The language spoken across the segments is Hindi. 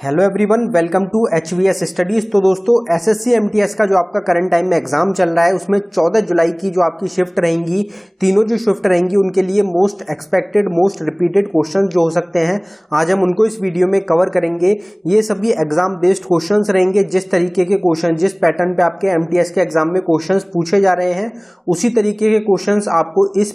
Hello everyone, welcome to HVS studies. तो दोस्तों एसएससी एमटीएस का जो आपका करंट टाइम में एग्जाम चल रहा है उसमें 14 जुलाई की जो आपकी शिफ्ट रहेंगी, तीनों जो शिफ्ट रहेंगी उनके लिए most expected most repeated question जो हो सकते हैं आज हम उनको इस वीडियो में कवर करेंगे। ये सभी एग्जाम बेस्ड क्वेश्चंस रहेंगे। जिस तरीके के क्वेश्चन जिस पैटर्न पे आपके एमटीएस के एग्जाम में क्वेश्चंस पूछे जा रहे हैं उसी तरीके के क्वेश्चंस आपको इस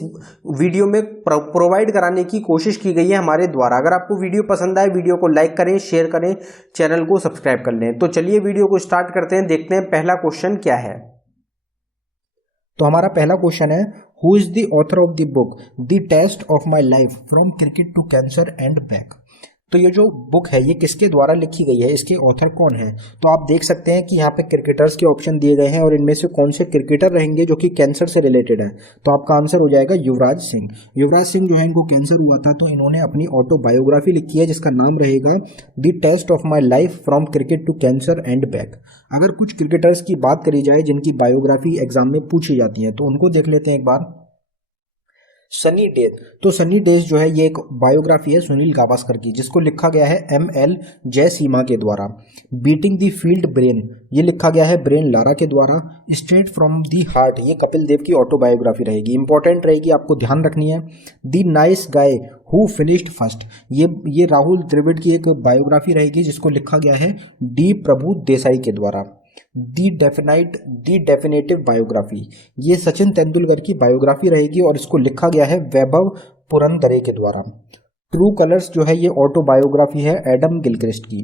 वीडियो में प्रोवाइड कराने की कोशिश की गई है हमारे द्वारा। अगर आपको वीडियो पसंद आए वीडियो को लाइक करें, शेयर करें, चैनल को सब्सक्राइब कर लें। तो चलिए वीडियो को स्टार्ट करते हैं, देखते हैं पहला क्वेश्चन क्या है। तो हमारा पहला क्वेश्चन है, who is the author of the book the test of my life from cricket to cancer and back. तो ये जो बुक है ये किसके द्वारा लिखी गई है, इसके ऑथर कौन है। तो आप देख सकते हैं कि यहाँ पे क्रिकेटर्स के ऑप्शन दिए गए हैं और इनमें से कौन से क्रिकेटर रहेंगे जो कि कैंसर से रिलेटेड है। तो आपका आंसर हो जाएगा युवराज सिंह। युवराज सिंह जो है इनको कैंसर हुआ था तो इन्होंने अपनी ऑटोबायोग्राफी लिखी है जिसका नाम रहेगा the test of my life from cricket to cancer and back. अगर कुछ क्रिकेटर्स की बात करी जाए जिनकी बायोग्राफी एग्जाम में पूछी जाती है तो उनको देख लेते हैं एक बार। सनी डे, तो सनी डेज जो है ये एक बायोग्राफी है सुनील गावस्कर की जिसको लिखा गया है ML जयसीमा के द्वारा। बीटिंग द फील्ड ब्रेन ये लिखा गया है ब्रेन लारा के द्वारा। स्ट्रेट फ्रॉम दी हार्ट ये कपिल देव की ऑटोबायोग्राफी रहेगी, इंपॉर्टेंट रहेगी, आपको ध्यान रखनी है। The nice guy who finished first ये राहुल द्रविड़ की एक बायोग्राफी रहेगी जिसको लिखा गया है D प्रभु देसाई के द्वारा। दी डेफिनेटिव बायोग्राफी ये सचिन तेंदुलकर की बायोग्राफी रहेगी और इसको लिखा गया है वैभव पुरंदरे के द्वारा। ट्रू कलर्स जो है ये ऑटोबायोग्राफी है एडम गिलक्रिस्ट की।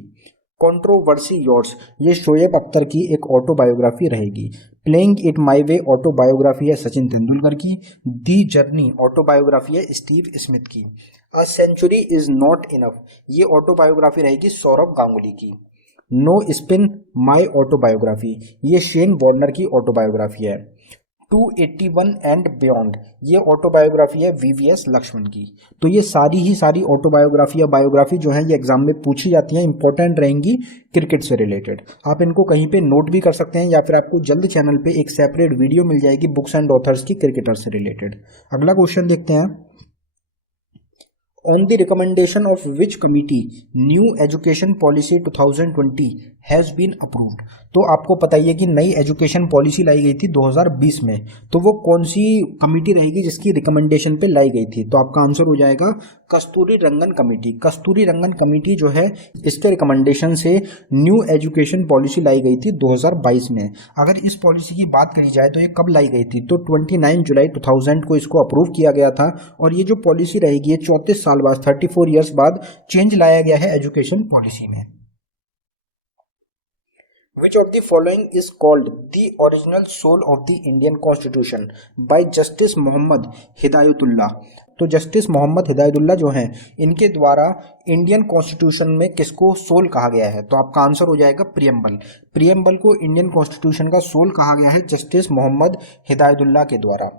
कंट्रोवर्सी योर्स ये शोएब अख्तर की एक ऑटोबायोग्राफी रहेगी। Playing it my way autobiography है सचिन तेंदुलकर की। दी जर्नी ऑटोबायोग्राफी है स्टीव स्मिथ की। A century is not enough ये ऑटोबायोग्राफी रहेगी सौरव गांगुली की। नो स्पिन माई ऑटोबायोग्राफी ये शेन वॉर्नर की ऑटोबायोग्राफी है। 281 एंड बियॉन्ड ये ऑटोबायोग्राफी है VVS लक्ष्मण की। तो ये सारी ऑटोबायोग्राफी या बायोग्राफी जो है ये एग्जाम में पूछी जाती हैं, इंपॉर्टेंट रहेंगी क्रिकेट से रिलेटेड। आप इनको कहीं पे नोट भी कर सकते हैं या फिर आपको जल्द चैनल पे एक सेपरेट वीडियो मिल जाएगी बुक्स एंड ऑथर्स की क्रिकेटर से रिलेटेड। अगला क्वेश्चन देखते हैं। On the recommendation of which committee new education policy 2020 has been approved। तो आपको पता ही है कि नई एजुकेशन पॉलिसी लाई गई थी 2020 में, तो वो कौन सी कमेटी रहेगी जिसकी रिकमेंडेशन पे लाई गई थी। तो आपका आंसर हो जाएगा कस्तूरी रंगन कमेटी। कस्तूरी रंगन कमेटी जो है इसके रिकमेंडेशन से न्यू एजुकेशन पॉलिसी लाई गई थी 2022 में। अगर इस पॉलिसी की बात करी जाए तो ये कब लाई गई थी, तो 29 जुलाई 2000 को इसको अप्रूव किया गया था। और ये जो पॉलिसी रहेगी ये 34 साल बाद 34 ईयर्स बाद चेंज लाया गया है एजुकेशन पॉलिसी में। Which of the following is called the original soul of the Indian Constitution by Justice Mohammad Hidayatullah. तो जस्टिस मोहम्मद हिदायतुल्लाह जो हैं इनके द्वारा इंडियन कॉन्स्टिट्यूशन में किसको सोल कहा गया है। तो आपका आंसर हो जाएगा प्रियम्बल। प्रियम्बल को इंडियन कॉन्स्टिट्यूशन का सोल कहा गया है जस्टिस मोहम्मद हिदायतुल्लाह के द्वारा।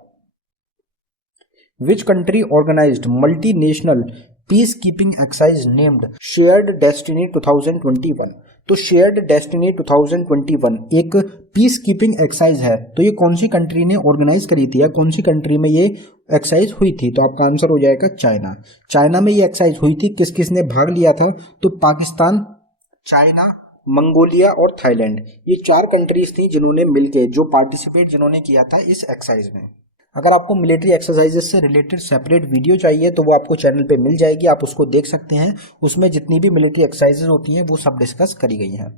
Which country organized multinational peacekeeping exercise named Shared Destiny 2021। तो शेयर्ड डेस्टिनी 2021 एक पीस कीपिंग एक्सरसाइज है। तो ये कौन सी कंट्री ने ऑर्गेनाइज करी थी या कौन सी कंट्री में ये एक्सरसाइज हुई थी। तो आपका आंसर हो जाएगा चाइना। चाइना में ये एक्सरसाइज हुई थी। किस किस ने भाग लिया था, तो पाकिस्तान, चाइना, मंगोलिया और थाईलैंड ये 4 कंट्रीज थी जिन्होंने मिलकर जिन्होंने किया था इस एक्सरसाइज में। अगर आपको मिलिट्री एक्सरसाइजेस से रिलेटेड सेपरेट वीडियो चाहिए तो वो आपको चैनल पे मिल जाएगी, आप उसको देख सकते हैं। उसमें जितनी भी मिलिट्री एक्सरसाइजेस होती हैं वो सब डिस्कस करी गई हैं।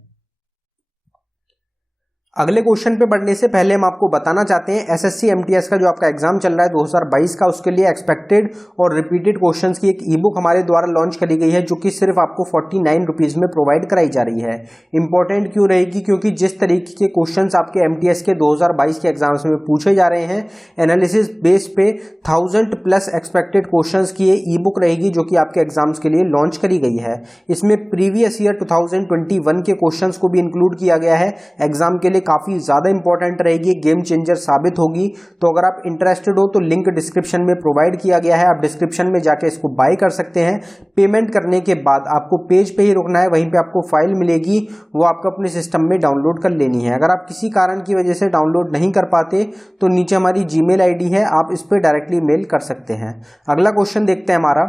अगले क्वेश्चन पे बढ़ने से पहले हम आपको बताना चाहते हैं एसएससी एमटीएस का जो आपका एग्जाम चल रहा है 2022 का, उसके लिए एक्सपेक्टेड और रिपीटेड क्वेश्चंस की एक ई बुक हमारे द्वारा लॉन्च करी गई है जो कि सिर्फ आपको 49 रुपीज में प्रोवाइड कराई जा रही है। इंपॉर्टेंट क्यों रहेगी, क्योंकि जिस तरीके के क्वेश्चंस आपके एमटीएस के 2022 के एग्जाम्स में पूछे जा रहे हैं एनालिसिस बेस पे 1000+ एक्सपेक्टेड क्वेश्चंस की ये ई बुक रहेगी जो कि आपके एग्जाम्स के लिए लॉन्च करी गई है। इसमें प्रीवियस ईयर 2021 के क्वेश्चंस को भी इंक्लूड किया गया है। एग्जाम के लिए काफी ज्यादा इंपॉर्टेंट रहेगी, गेम चेंजर साबित होगी। तो अगर आप इंटरेस्टेड हो तो लिंक डिस्क्रिप्शन में प्रोवाइड किया गया है, आप डिस्क्रिप्शन में जाके इसको बाय कर सकते हैं। पेमेंट करने के बाद आपको पेज पे ही रुकना है, वहीं पे आपको फाइल मिलेगी, वो आपको अपने सिस्टम में डाउनलोड कर लेनी है। अगर आप किसी कारण की वजह से डाउनलोड नहीं कर पाते तो नीचे हमारी जीमेल आईडी है, आप इस पर डायरेक्टली मेल कर सकते हैं। अगला क्वेश्चन देखते हैं हमारा।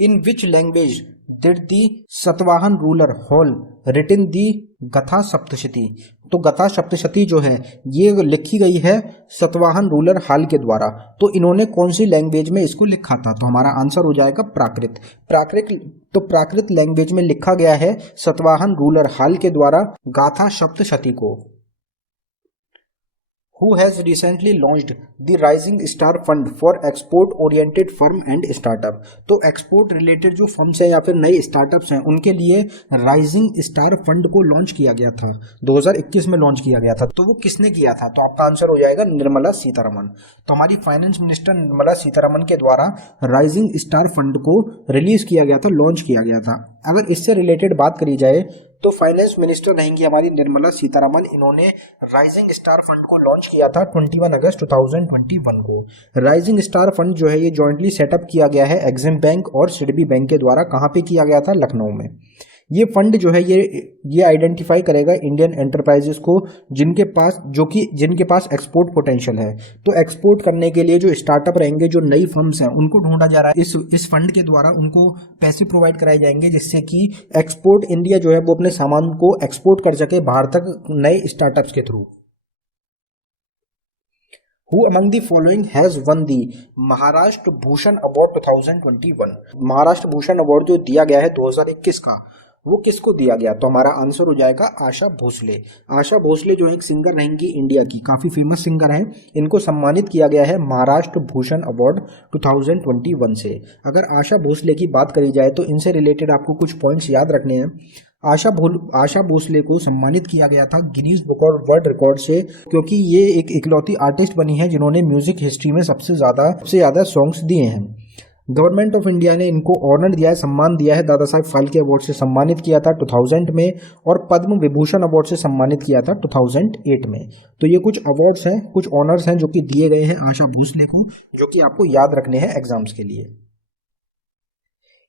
In which language did the Satavahana ruler hall written the Gatha Saptashati. तो गथा सप्तशती जो है ये लिखी गई है सतवाहन रूलर हाल के द्वारा। तो इन्होंने कौन सी लैंग्वेज में इसको लिखा था? तो हमारा आंसर हो जाएगा प्राकृत। प्राकृत लैंग्वेज में लिखा गया है सतवाहन रूलर हाल के द्वारा गाथा सप्तशती को। Who has recently launched the Rising Star Fund for Export Oriented Firm and Startup। तो एक्सपोर्ट रिलेटेड जो फर्म्स हैं या फिर नए स्टार्टअप्स हैं उनके लिए राइजिंग स्टार फंड को लॉन्च किया गया था, 2021 में लॉन्च किया गया था। तो वो किसने किया था? तो आपका आंसर हो जाएगा निर्मला सीतारमण। तो हमारी फाइनेंस मिनिस्टर निर्मला सीतारमण के द्वारा राइजिंग स्टार फंड को रिलीज किया गया था, लॉन्च किया गया था। अगर इससे रिलेटेड बात करी जाए तो फाइनेंस मिनिस्टर रहेंगी हमारी निर्मला सीतारमण। इन्होंने राइजिंग स्टार फंड को लॉन्च किया था 21 अगस्त 2021 को। राइजिंग स्टार फंड जो है ये जॉइंटली सेटअप किया गया है एक्सिम बैंक और सिडबी बैंक के द्वारा। कहाँ पे किया गया था? लखनऊ में। ये फंड जो है ये आइडेंटिफाई करेगा इंडियन एंटरप्राइजेस को जिनके पास एक्सपोर्ट पोटेंशियल है। तो एक्सपोर्ट करने के लिए जो स्टार्टअप रहेंगे, जो नई फर्म्स हैं, उनको ढूंढा जा रहा है। इस फंड के द्वारा उनको पैसे प्रोवाइड कराए जाएंगे जिससे कि एक्सपोर्ट इंडिया जो है वो अपने सामान को एक्सपोर्ट कर सके बाहर तक नए स्टार्टअप्स के through. Who among the following has won the Maharashtra Bhushan award 2021। Maharashtra Bhushan award जो दिया गया है 2021 का, वो किसको दिया गया? तो हमारा आंसर हो जाएगा आशा भोसले। आशा भोसले जो है एक सिंगर रहेंगी इंडिया की, काफ़ी फेमस सिंगर हैं। इनको सम्मानित किया गया है महाराष्ट्र भूषण अवार्ड 2021 से। अगर आशा भोसले की बात करी जाए तो इनसे रिलेटेड आपको कुछ पॉइंट्स याद रखने हैं। आशा भोसले को सम्मानित किया गया था Guinness book of world record से, क्योंकि ये एक इकलौती आर्टिस्ट बनी है जिन्होंने म्यूजिक हिस्ट्री में सबसे ज़्यादा सॉन्ग्स दिए हैं। गवर्नमेंट ऑफ इंडिया ने इनको ऑनर दिया है, सम्मान दिया है। दादा साहब फाल्के अवार्ड से सम्मानित किया था 2000 में और पद्म विभूषण अवार्ड से सम्मानित किया था 2008 में। तो ये कुछ अवार्ड्स हैं, कुछ ऑनर्स हैं जो कि दिए गए हैं आशा भोसले को, जो कि आपको याद रखने हैं एग्जाम्स के लिए।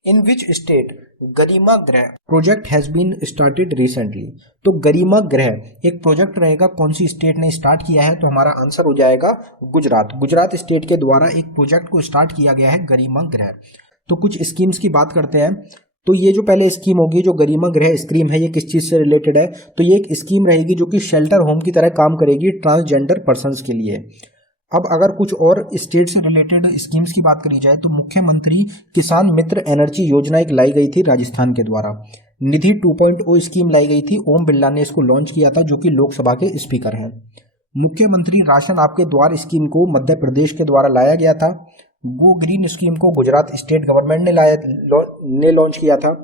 इन विच state Garima Griha project has been started recently. तो गरिमा ग्रह एक प्रोजेक्ट रहेगा, कौन सी स्टेट ने स्टार्ट किया है? तो हमारा आंसर हो जाएगा गुजरात। गुजरात स्टेट के द्वारा एक प्रोजेक्ट को स्टार्ट किया गया है गरिमा ग्रह। तो कुछ स्कीम्स की बात करते हैं। तो ये जो पहले स्कीम होगी, जो गरिमा गृह स्कीम है, ये किस चीज़ से रिलेटेड है? तो ये एक स्कीम रहेगी जो कि शेल्टर होम की तरह काम करेगी ट्रांसजेंडर पर्सन्स के लिए। अब अगर कुछ और स्टेट से रिलेटेड स्कीम्स की बात करी जाए तो मुख्यमंत्री किसान मित्र एनर्जी योजना एक लाई गई थी राजस्थान के द्वारा। निधि 2.0 स्कीम लाई गई थी, ओम बिरला ने इसको लॉन्च किया था, जो कि लोकसभा के स्पीकर हैं। मुख्यमंत्री राशन आपके द्वार स्कीम को मध्य प्रदेश के द्वारा लाया गया था। गो ग्रीन स्कीम को गुजरात स्टेट गवर्नमेंट ने लॉन्च किया था।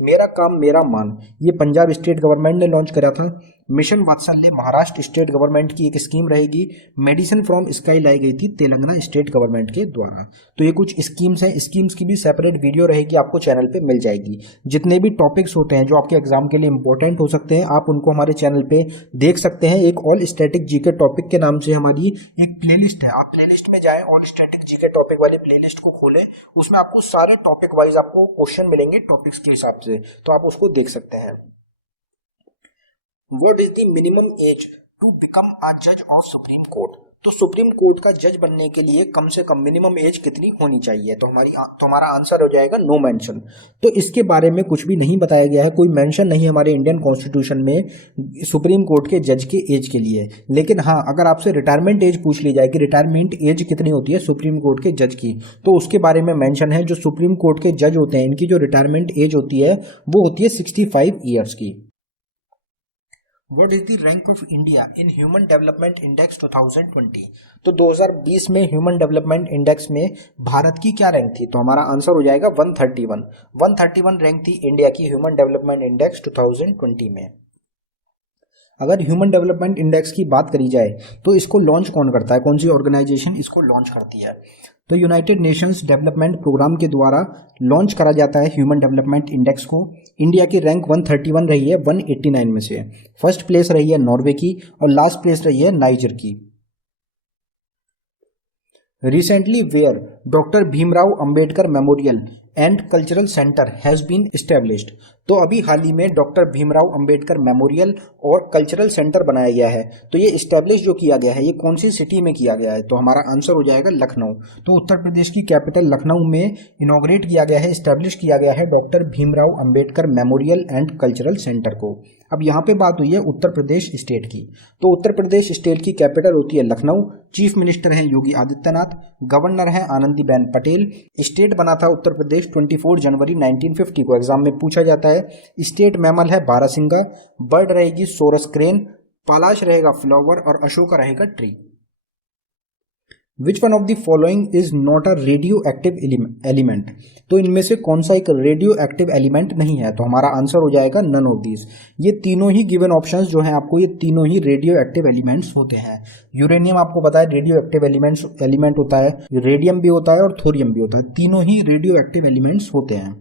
मेरा काम मेरा मान ये पंजाब स्टेट गवर्नमेंट ने लॉन्च करा था। मिशन वात्सल्य महाराष्ट्र स्टेट गवर्नमेंट की एक स्कीम रहेगी। मेडिसिन फ्रॉम स्काई लाई गई थी तेलंगाना स्टेट गवर्नमेंट के द्वारा। तो ये कुछ स्कीम्स हैं, स्कीम्स की भी सेपरेट वीडियो रहेगी, आपको चैनल पे मिल जाएगी। जितने भी टॉपिक्स होते हैं जो आपके एग्जाम के लिए इंपॉर्टेंट हो सकते हैं, आप उनको हमारे चैनल पे देख सकते हैं। एक ऑल स्टैटिक जीके टॉपिक के नाम से हमारी एक प्लेलिस्ट है, आप प्लेलिस्ट में जाएं, ऑल स्टैटिक जीके टॉपिक वाली प्लेलिस्ट को खोलें, उसमें आपको सारे टॉपिक वाइज आपको क्वेश्चन मिलेंगे टॉपिक्स के हिसाब से, तो आप उसको देख सकते हैं। What is the minimum age to become a judge of Supreme Court? तो सुप्रीम कोर्ट का जज बनने के लिए कम से कम मिनिमम एज कितनी होनी चाहिए? तो हमारा आंसर हो जाएगा नो मेंशन। तो इसके बारे में कुछ भी नहीं बताया गया है, कोई मेंशन नहीं है हमारे इंडियन कॉन्स्टिट्यूशन में सुप्रीम कोर्ट के जज के एज के लिए। लेकिन हाँ, अगर आपसे रिटायरमेंट एज पूछ ली जाए कि रिटायरमेंट एज कितनी होती है सुप्रीम कोर्ट के जज की, तो उसके बारे में मेंशन है। जो सुप्रीम कोर्ट के जज होते हैं, इनकी जो रिटायरमेंट एज होती है वो होती है 65 ईयर्स की। What is the rank of India in Human Development Index 2020? तो 2020 में ह्यूमन डेवलपमेंट इंडेक्स में भारत की क्या रैंक थी? तो हमारा आंसर हो जाएगा 131 रैंक थी इंडिया की ह्यूमन डेवलपमेंट इंडेक्स 2020 में। अगर ह्यूमन डेवलपमेंट इंडेक्स की बात करी जाए तो इसको लॉन्च कौन करता है, कौन सी ऑर्गेनाइजेशन इसको लॉन्च करती है? तो यूनाइटेड नेशंस डेवलपमेंट प्रोग्राम के द्वारा लॉन्च करा जाता है ह्यूमन डेवलपमेंट इंडेक्स को। इंडिया की रैंक 131 रही है 189 में से। फर्स्ट प्लेस रही है नॉर्वे की और लास्ट प्लेस रही है नाइजर की। Recently where doctor Bhimrao Ambedkar memorial and cultural centre has been established. तो अभी हाल ही में डॉक्टर भीमराव अंबेडकर मेमोरियल और कल्चरल सेंटर बनाया गया है। तो ये एस्टेब्लिश जो किया गया है ये कौन सी सिटी में किया गया है? तो हमारा आंसर हो जाएगा लखनऊ। तो उत्तर प्रदेश की कैपिटल लखनऊ में इनॉग्रेट किया गया है, एस्टेब्लिश किया गया है doctor Bhimrao Ambedkar memorial and cultural centre को। अब यहाँ पे बात हुई है उत्तर प्रदेश स्टेट की। तो उत्तर प्रदेश स्टेट की कैपिटल होती है लखनऊ, चीफ मिनिस्टर हैं योगी आदित्यनाथ, गवर्नर हैं आनंदीबेन पटेल। स्टेट बना था उत्तर प्रदेश 24 जनवरी 1950 को, एग्जाम में पूछा जाता है। स्टेट मैमल है बारहसिंगा, बर्ड रहेगी सोरस क्रेन, पलाश रहेगा फ्लावर और अशोका रहेगा tree. Which one of the following is not a radio active element? तो इनमें से कौन सा एक रेडियो एक्टिव एलिमेंट नहीं है? तो हमारा आंसर हो जाएगा नन ऑफ दीज। ये तीनों ही गिवन ऑप्शंस जो हैं आपको, ये तीनों ही रेडियो एक्टिव एलिमेंट्स होते हैं। यूरेनियम आपको पता है रेडियो एक्टिव एलिमेंट होता है, रेडियम भी होता है और थोरियम भी होता है, तीनों ही रेडियो एक्टिव एलिमेंट्स होते हैं।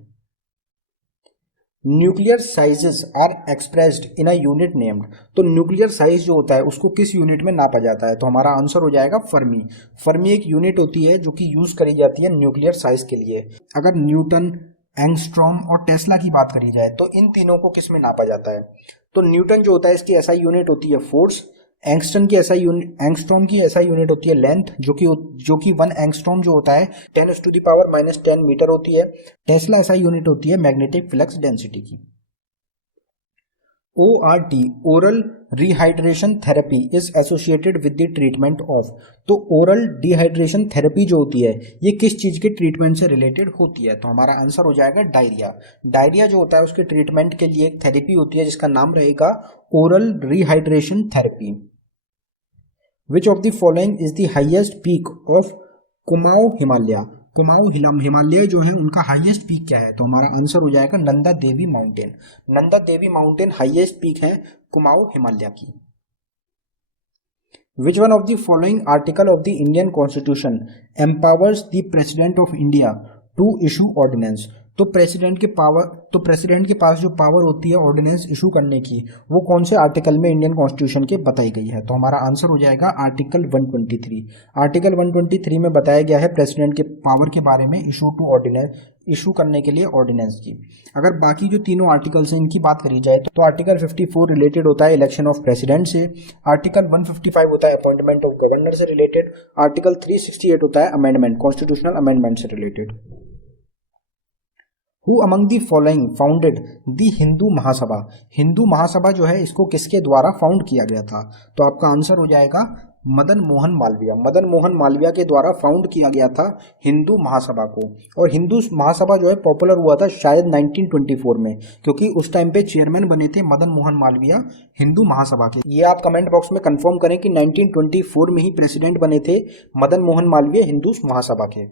Nuclear sizes are expressed in a unit named. तो न्यूक्लियर साइज जो होता है उसको किस यूनिट में नापा जाता है? तो हमारा आंसर हो जाएगा फर्मी। फर्मी एक यूनिट होती है जो कि यूज करी जाती है न्यूक्लियर साइज के लिए। अगर न्यूटन, एंगस्ट्रॉम और टेस्ला की बात करी जाए तो इन तीनों को किस में नापा जाता है? तो न्यूटन जो होता है इसकी एसआई यूनिट होती है फोर्स, एंगस्ट्रॉम की एसआई यूनिट होती है लेंथ, जो कि 1 एंगस्ट्रॉम जो होता है 10⁻⁻10 मीटर होती है। टेस्ला एसआई यूनिट होती है मैग्नेटिक फ्लक्स डेंसिटी की। ORT oral rehydration therapy is associated with the treatment of. तो ओरल डिहाइड्रेशन थेरेपी जो होती है ये किस चीज के ट्रीटमेंट से रिलेटेड होती है? तो हमारा आंसर हो जाएगा डायरिया। डायरिया जो होता है उसके ट्रीटमेंट के लिए एक थेरेपी होती है जिसका नाम रहेगा oral rehydration therapy. Which of the following is the highest peak of Kumaon Himalaya? Kumaon Himalaya जो है उनका हाईएस्ट पीक क्या है? तो हमारा आंसर हो जाएगा Nanda Devi mountain. Nanda Devi mountain highest peak है कुमाऊं हिमालय की। Which one of the following article of the Indian constitution empowers the president of India to issue ordinance? तो प्रेसिडेंट के पास जो पावर होती है ऑर्डिनेंस इशू करने की, वो कौन से आर्टिकल में इंडियन कॉन्स्टिट्यूशन के बताई गई है? तो हमारा आंसर हो जाएगा आर्टिकल 123। आर्टिकल 123 में बताया गया है प्रेसिडेंट के पावर के बारे में इशू करने के लिए ऑर्डिनेंस की। अगर बाकी जो तीनों आर्टिकल्स हैं इनकी बात करी जाए तो आर्टिकल 54 रिलेटेड होता है इलेक्शन ऑफ प्रेसिडेंट से, आर्टिकल 155 होता है अपॉइंटमेंट ऑफ गवर्नर से रिलेटेड, आर्टिकल 368 होता है अमेंडमेंट, कॉन्स्टिट्यूशनल अमेंडमेंट से related. Who among the following founded the Hindu Mahasabha? Hindu Mahasabha जो है इसको किसके द्वारा फाउंड किया गया था? तो आपका आंसर हो जाएगा मदन मोहन मालवीय। मदन मोहन मालवीय के द्वारा फाउंड किया गया था हिंदू महासभा को। और हिंदू महासभा जो है पॉपुलर हुआ था शायद 1924 में, क्योंकि उस टाइम पे चेयरमैन बने थे मदन मोहन मालवीय हिंदू महासभा के। ये आप कमेंट बॉक्स में कंफर्म करें कि 1924 में ही प्रेसिडेंट बने थे मदन मोहन मालवीय हिंदू महासभा के।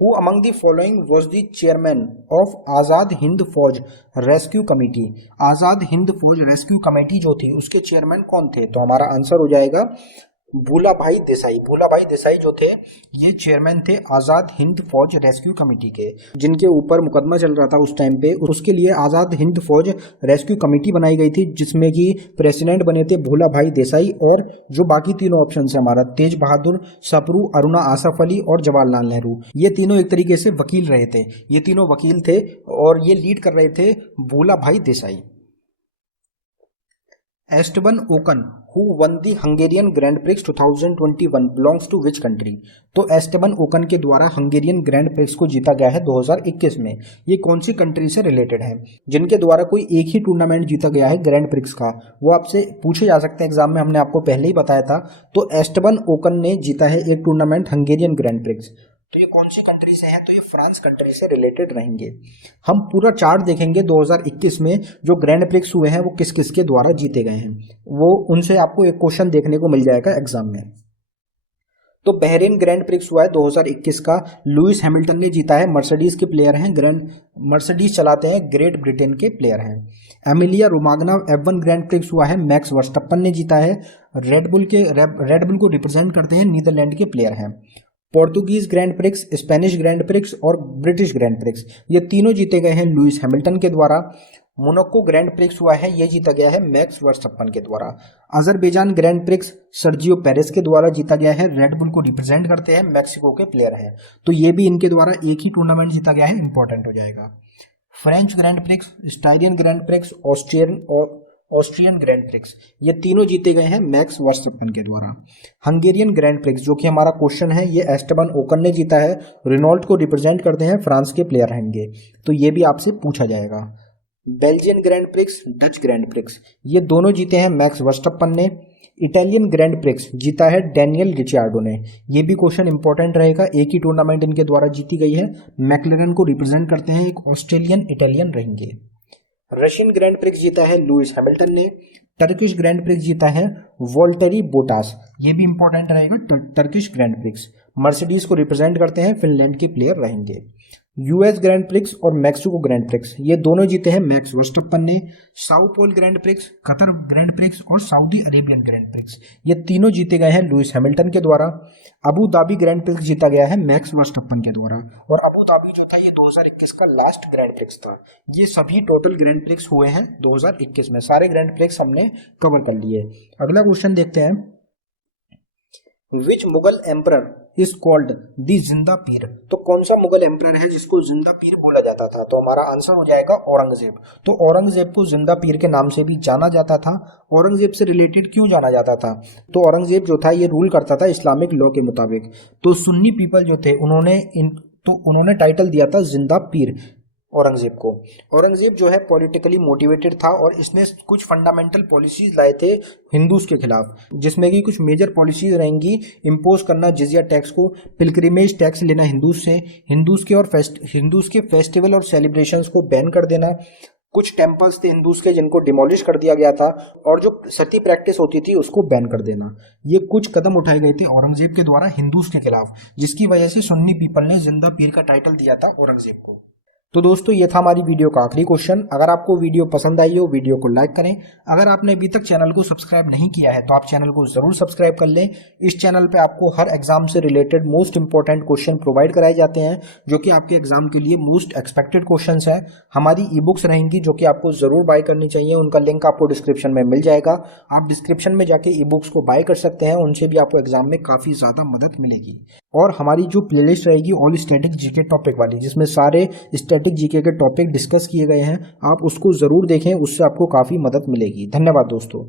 Who among the following was the chairman of Azad Hind फौज रेस्क्यू कमेटी? आज़ाद हिंद फौज रेस्क्यू कमेटी जो थी उसके चेयरमैन कौन थे? तो हमारा आंसर हो जाएगा भूलाभाई देसाई। भूलाभाई देसाई जो थे ये चेयरमैन थे आज़ाद हिंद फौज रेस्क्यू कमेटी के, जिनके ऊपर मुकदमा चल रहा था उस टाइम पे। उसके लिए आज़ाद हिंद फौज रेस्क्यू कमेटी बनाई गई थी जिसमें कि प्रेसिडेंट बने थे भूलाभाई देसाई, और जो बाकी तीनों ऑप्शन है हमारा तेज बहादुर सप्रू, अरुणा आसफ अली और जवाहरलाल नेहरू, ये तीनों एक तरीके से वकील रहे थे। ये तीनों वकील थे और ये लीड कर रहे थे Bhulabhai Desai. Esteban Ocon who won the Hungarian Grand Prix 2021 belongs to which country? तो एस्टबन ओकन के द्वारा हंगेरियन ग्रैंड प्रिक्स को जीता गया है 2021 में। ये कौन सी कंट्री से रिलेटेड है? जिनके द्वारा कोई एक ही टूर्नामेंट जीता गया है ग्रैंड प्रिक्स का, वो आपसे पूछे जा सकते हैं एग्जाम में, हमने आपको पहले ही बताया था। तो एस्टबन ओकन ने जीता है एक टूर्नामेंट हंगेरियन ग्रैंड प्रिक्स। तो ये कौन सी कंट्री से है? तो ये फ्रांस कंट्री से रिलेटेड रहेंगे। हम पूरा चार्ट देखेंगे 2021 में जो ग्रैंड प्रिक्स हुए हैं वो किस किस के द्वारा जीते गए हैं, वो उनसे आपको एक क्वेश्चन देखने को मिल जाएगा एग्जाम में। तो बहरीन ग्रैंड प्रिक्स हुआ है 2021 का, लुइस हैमिल्टन ने जीता है, मर्सिडीज के प्लेयर हैं, मर्सिडीज चलाते हैं, ग्रेट ब्रिटेन के प्लेयर हैं। Emilia Romagna F1 grand prix हुआ है, मैक्स वर्स्टप्पन ने जीता है, रेडबुल को रिप्रेजेंट करते हैं, नीदरलैंड के प्लेयर हैं। Portuguese grand prix, Spanish grand Prix और ब्रिटिश ग्रैंड प्रिक्स, ये तीनों जीते गए हैं लुइस हैमिल्टन के द्वारा। मोनाको ग्रैंड प्रिक्स हुआ है, ये जीता गया है मैक्स वर्स्टप्पन के द्वारा। Azerbaijan grand prix Sergio Perez के द्वारा जीता गया है, रेड बुल को रिप्रेजेंट करते हैं, मैक्सिको के प्लेयर हैं, तो ये भी इनके द्वारा एक ही टूर्नामेंट जीता गया है, इंपॉर्टेंट हो जाएगा। French Grand Prix, Styrian Grand Prix, Austrian Grand Prix, ये तीनों जीते गए हैं मैक्स वर्स्टप्पन के द्वारा। हंगेरियन ग्रैंड प्रिक्स जो कि हमारा क्वेश्चन है, ये एस्टेबन ओकन ने जीता है, रेनॉल्ट को रिप्रेजेंट करते हैं, फ्रांस के प्लेयर रहेंगे, तो ये भी आपसे पूछा जाएगा। Belgian grand prix, Dutch grand Prix, ये दोनों जीते हैं मैक्स वर्स्टप्पन ने। इटालियन ग्रैंड प्रिक्स जीता है डैनियल रिचार्डो ने, ये भी क्वेश्चन इंपॉर्टेंट रहेगा, एक ही टूर्नामेंट इनके द्वारा जीती गई है, मैक्लेरन को रिप्रेजेंट करते हैं, एक ऑस्ट्रेलियन इटालियन रहेंगे। रशियन ग्रैंड प्रिक्स जीता है लुइस हैमिल्टन ने। टर्किश ग्रैंड प्रिक्स जीता है वोल्टरी बोटास, ये भी इंपॉर्टेंट रहेगा, टर्किश ग्रैंड प्रिक्स। मर्सिडीज को रिप्रेजेंट करते हैं, फिनलैंड के प्लेयर रहेंगे। यूएस ग्रैंड प्रिक्स और मैक्सिको ग्रैंड प्रिक्स, ये दोनों जीते हैं मैक्स वर्स्टप्पन ने। Sao Paulo Grand Prix, Qatar Grand Prix और सऊदी अरेबियन ग्रैंड प्रिक्स, ये तीनों जीते गए हैं लुइस हैमिल्टन के द्वारा। अबू धाबी ग्रैंड प्रिक्स जीता गया है मैक्स वर्स्टप्पन के द्वारा, और अबू धाबी जो था ये 2021 का लास्ट ग्रैंड प्रिक्स था। ये सभी टोटल ग्रैंड प्रिक्स हुए हैं 2021 में, सारे ग्रैंड प्रिक्स हमने कवर कर लिए। अगला क्वेश्चन देखते हैं, which Mughal emperor is called the Zinda Pir, तो कौन सा मुगल एम्परर है जिसको जिंदा पीर बोला जाता था, तो हमारा आंसर हो जाएगा औरंगजेब। तो औरंगजेब को जिंदा पीर के नाम से भी जाना जाता था। औरंगजेब से रिलेटेड क्यों जाना जाता था, तो औरंगजेब जो था ये रूल करता था इस्लामिक लॉ के मुताबिक, तो सुन्नी पीपल जो थे उन्होंने टाइटल दिया था जिंदा पीर औरंगजेब को। औरंगजेब जो है पॉलिटिकली मोटिवेटेड था और इसने कुछ फंडामेंटल पॉलिसीज लाए थे हिंदूज के खिलाफ, जिसमें कि कुछ मेजर पॉलिसीज रहेंगी, इम्पोज करना जिजिया टैक्स को, पिलग्रिमेज टैक्स लेना हिंदूज से, हिंदूज के फेस्टिवल और सेलिब्रेशंस को बैन कर देना, कुछ टेम्पल्स थे हिंदूज के जिनको डिमोलिश कर दिया गया था, और जो सती प्रैक्टिस होती थी उसको बैन कर देना। ये कुछ कदम उठाए गए थे औरंगजेब के द्वारा हिंदूज के खिलाफ, जिसकी वजह से सुन्नी पीपल ने जिंदा पीर का टाइटल दिया था औरंगजेब को। तो दोस्तों ये था हमारी वीडियो का आखिरी क्वेश्चन। अगर आपको वीडियो पसंद आई हो वीडियो को लाइक करें। अगर आपने अभी तक चैनल को सब्सक्राइब नहीं किया है तो आप चैनल को जरूर सब्सक्राइब कर लें। इस चैनल पे आपको हर एग्जाम से related most important question provide कराए जाते हैं, जो कि आपके एग्जाम के लिए मोस्ट एक्सपेक्टेड क्वेश्चंस हैं। हमारी ई बुक्स रहेंगी जो कि आपको जरूर बाय करनी चाहिए, उनका लिंक आपको डिस्क्रिप्शन में मिल जाएगा। आप डिस्क्रिप्शन में जाके ई बुक्स को बाय कर सकते हैं, उनसे भी आपको एग्जाम में काफी ज्यादा मदद मिलेगी। और हमारी जो प्लेलिस्ट रहेगी ऑल स्टैटिक जीके टॉपिक वाली, जिसमें सारे स्टैटिक जीके के टॉपिक डिस्कस किए गए हैं, आप उसको जरूर देखें, उससे आपको काफी मदद मिलेगी। धन्यवाद दोस्तों।